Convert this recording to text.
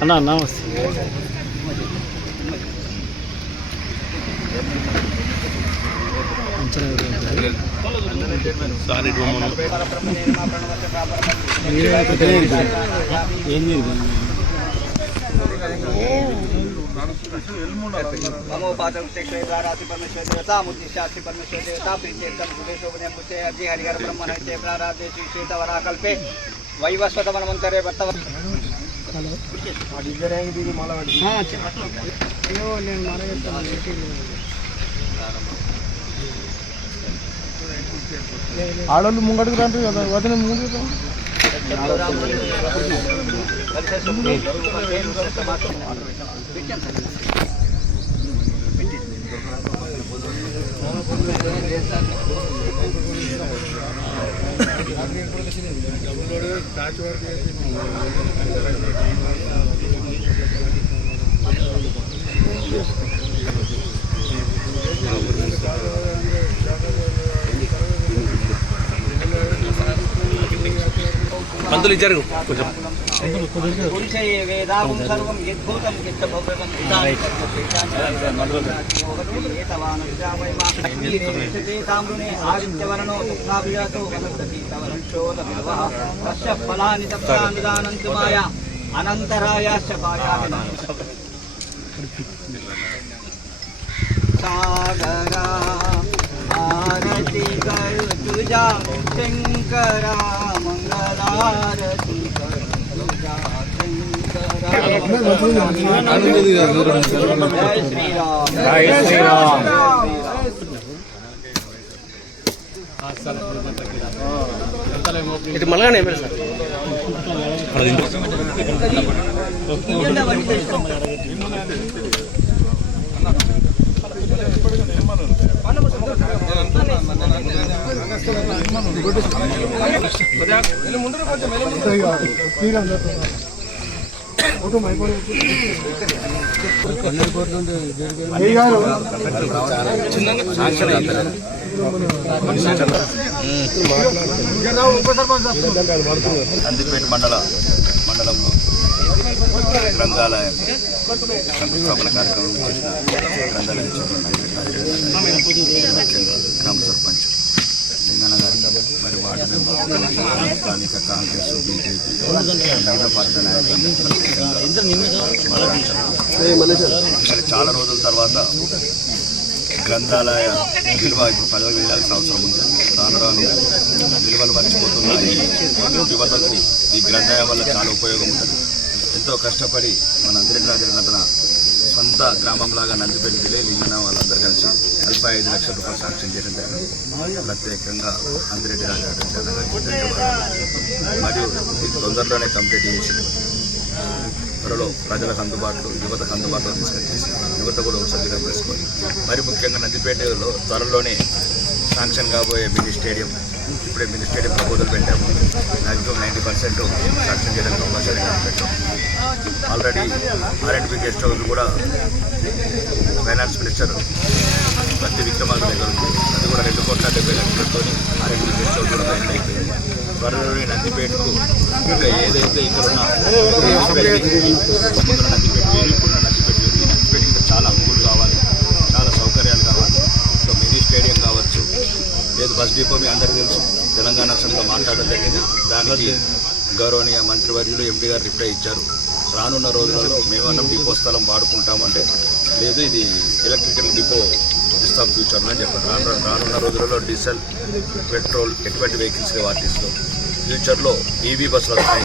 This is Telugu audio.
అన్నా నమస్తే. नमो पात्र राशि परमेश्वर देवता मुद्दे शास्त्री परमेश्वर देवता प्रीति शोभने मुझे अर्जी हरिहर ब्रह्मण प्राराधे श्री श्वेतवरा कल्पे वैवस्वत मनमंतरे वर्तव ఆడోళ్ళు ముంగడికి రండి కదా వదిన ముందు పంతులు ఇచ్చారు కొంచెం सागरा आरती कर तुझा शंकरा मंगलारती कर तुझा शंकरा जय श्री राम जय श्री राम ఇది మళ్ళగానే మీరు సార్ నందిపేట మండలంలో గ్రంథాలయం శంకుస్థాపన కార్యక్రమం చేసిన గ్రంథాలయం గ్రామ సర్పంచ్ లింగన్న గారి మరి వార్డు మెంబర్ స్థానిక కాంగ్రెస్ బీజేపీ మిగతా పార్టీ నాయకులు చాలా రోజుల తర్వాత గ్రంథాలయ విలువ ఇప్పుడు ప్రజలకు వేయాల్సిన అవసరం ఉంది. రాను రాను విలువలు మర్చిపోతున్నాయి. యువతకు ఈ గ్రంథాలయం వల్ల చాలా ఉపయోగం ఉంటుంది. ఎంతో కష్టపడి మన అందిరెడ్డి రాజు తన సొంత గ్రామంలాగా నందిపేట విలేజ్ లింగన వాళ్ళందరూ కలిసి 45 లక్షల రూపాయలు సాంక్షన్ చేయడం జరిగింది. ప్రత్యేకంగా అందిరెడ్డి రాజు మరియు తొందరలోనే కంప్లీట్ చేసి త్వరలో ప్రజలకు అందుబాటులో యువతకు అందుబాటులో తీసుకొచ్చేసి యువత కూడా సద్వినియోగం చేసుకోవాలి. మరి ముఖ్యంగా నందిపేటలో త్వరలోనే శాంక్షన్ కాబోయే మినీ స్టేడియం, ఇప్పుడే మినీ స్టేడియం ప్రపోజల్ పెట్టాము. మ్యాక్సిమం 90% శాంక్షన్ చేయడానికి అవకాశాలు పెట్టాం. ఆల్రెడీ R&B గెస్ట్ హౌస్ కూడా ఫైనాన్స్ మినిస్టర్ ప్రతి విక్రమార్క దగ్గర ఉంది. అది కూడా 2,70,00,000 R&B గెస్ట్ హౌస్ కూడా ఫైనల్ అయిపోయింది. త్వరలోనే నందిపేటకు ఇంకా ఏదైతే ఇక్కడ ఉన్న నందిపేట ఇంకా చాలా అంగులు కావాలి, చాలా సౌకర్యాలు కావాలి. ఇంకా మినీ స్టేడియం కావచ్చు, లేదు బస్ డిపో మీ అందరికీ తెలుసు. తెలంగాణ అసెంబ్లీలో మాట్లాడడం జరిగింది. దానికి గౌరవనీయ మంత్రివర్యులు ఎంపీ గారు రిప్లై ఇచ్చారు. రానున్న రోజుల్లో మేమన్నా డిపో స్థలం వాడుకుంటామంటే లేదు, ఇది ఎలక్ట్రికల్ డిపో ఇస్తాం ఫ్యూచర్లో అని చెప్పారు. రానున్న రోజులలో డీజిల్ పెట్రోల్ ఎటువంటి వెహికల్స్గా వాటిస్తాం. ఫ్యూచర్లో ఈవీ బస్సులు వస్తాయి.